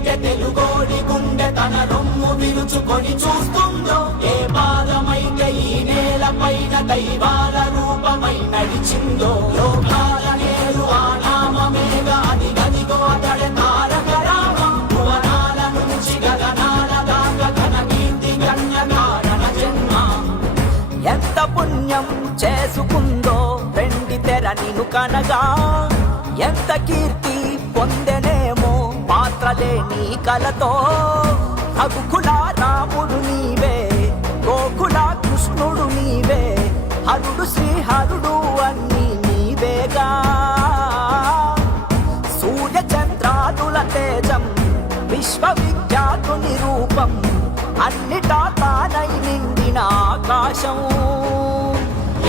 వింటే తెలుగోడి గుండె తన రొమ్ము విరుచుకొని చూస్తుందో, ఏ పాదమైతే ఈ నేల పైన దైవాల రూపమై నడిచిందో, లోకాల నేరు ఆ నామమేగా అది గదిగో అతడే తారక రామం. భువనాల నుంచి గగనాల దాకా ఘన కీర్తి గణ్య కారణ జన్మ. ఎంత పుణ్యం చేసుకుందో వెండి తెర నిన్ను కనగా, ఎంత కీర్తి పొందెనేమో పాత్రలే నీ కలతో. రఘుకుల రాముడు నీవే, గోకుల కృష్ణుడు నీవే, హరుడు శ్రీహరుడు అన్నీ నీవేగా. సూర్య చంద్రాదుల తేజం విశ్వవిఖ్యాతుని రూపం, అన్నిటా తానై నిండిన ఆకాశం.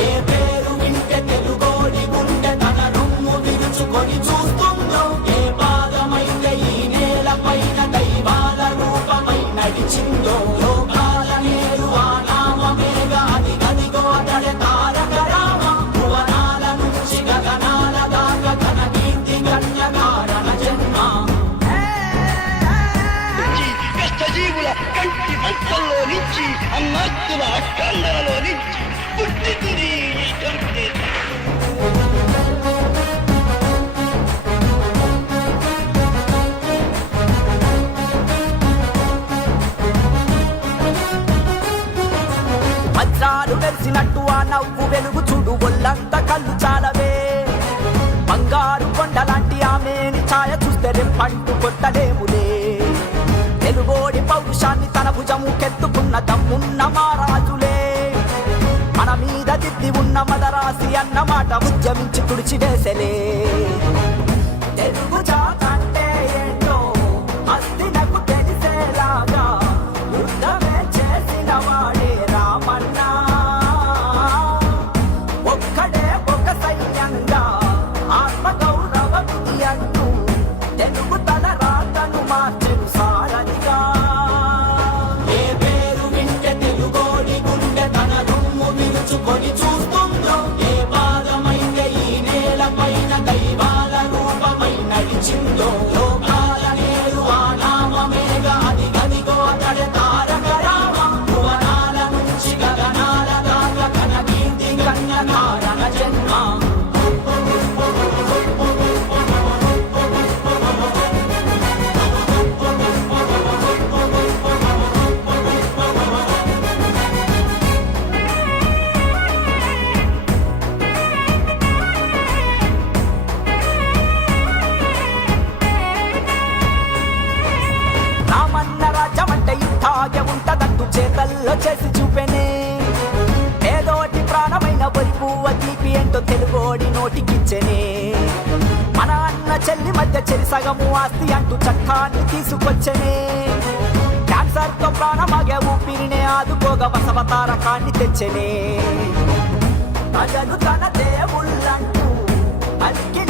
ఏ పేరు వింటే తెలుగోడి గుండె తన రొమ్ము విరుచుకొని చూస్తుందో, ఏ పాదమైతే ఈ నేల పైన దైవాల రూపమై నడిచిందో, లోకాల నేరు ఆ నామమేగా అది గదిగో అతడే తారక రామం. భువనాల నుంచి గగనాల దాకా ఘన కీర్తి గణ్య కారణ జన్మ. కష్టజీవుల కంటి మంటల్లో నుంచి, అన్నాస్తుల అష్టాంగలలో నుంచి పుట్టింది ఈ కంటి. వజ్రాలు వెలిసినట్టు ఆ నవ్వు వెలుగు చూడు, ఒళ్ళంత కళ్ళు చాలవే. బంగారు కొండలాంటి ఆమెని ఛాయ చూస్తే రెప్పంటూ కొట్టలేములే. తెలుగోడి పౌరుషాన్ని తన భుజము కెత్తుకున్న దమ్మున్న మారాజులే. మన మీద దిద్ది ఉన్న మదరాసి అన్నమాట ఉద్యమించి తుడిచివేసలే. తెలుగు జాత అంటే ఏంటో అస్తినకు తెలిసేలాగా యుద్ధమే చేసిన వాడే రామన్నా. ఒక్కడే ఒక సైన్యంగా ఆత్మగౌరవ విధి అంటూ తెలుగు తన రాతను మార్చెను సారథిగా. ఏ పేరు వింటే తెలుగోడి గుండె తన రొమ్ము విరుచుకొని చూస్తుందో, ఏ పాదమైతే ఈ నేల పైన దైవాల రూపమై నడిచిందో, లోకాల నేరు ఆ నామమేగా అది గదిగో అతడే తారక రామం. భువనాల నుంచి గగనాల దాకా ఘన కీర్తి గణ్య కారణ జన్మ. రామన్న రాజ్యం అంటే ఇట్టాగే ఉంటదంటూ చేతల్లో చేసి చూపెనే. ఏదోటి ప్రాణమైన వరి పువ్వ తీపి ఏంటో తెలుగోడి నోటికిచ్చెనే. మన అన్న చెల్లి మధ్య చెరి సగము ఆస్తి అంటూ చట్టాన్ని తీసుకొచ్చనే. క్యాన్సర్ తో ప్రాణమాగే ఊపిరినే ఆదుకోగా బసవతారకాన్ని తెచ్చనే. ప్రజలు తన దేవుళ్ళంటూ అలికి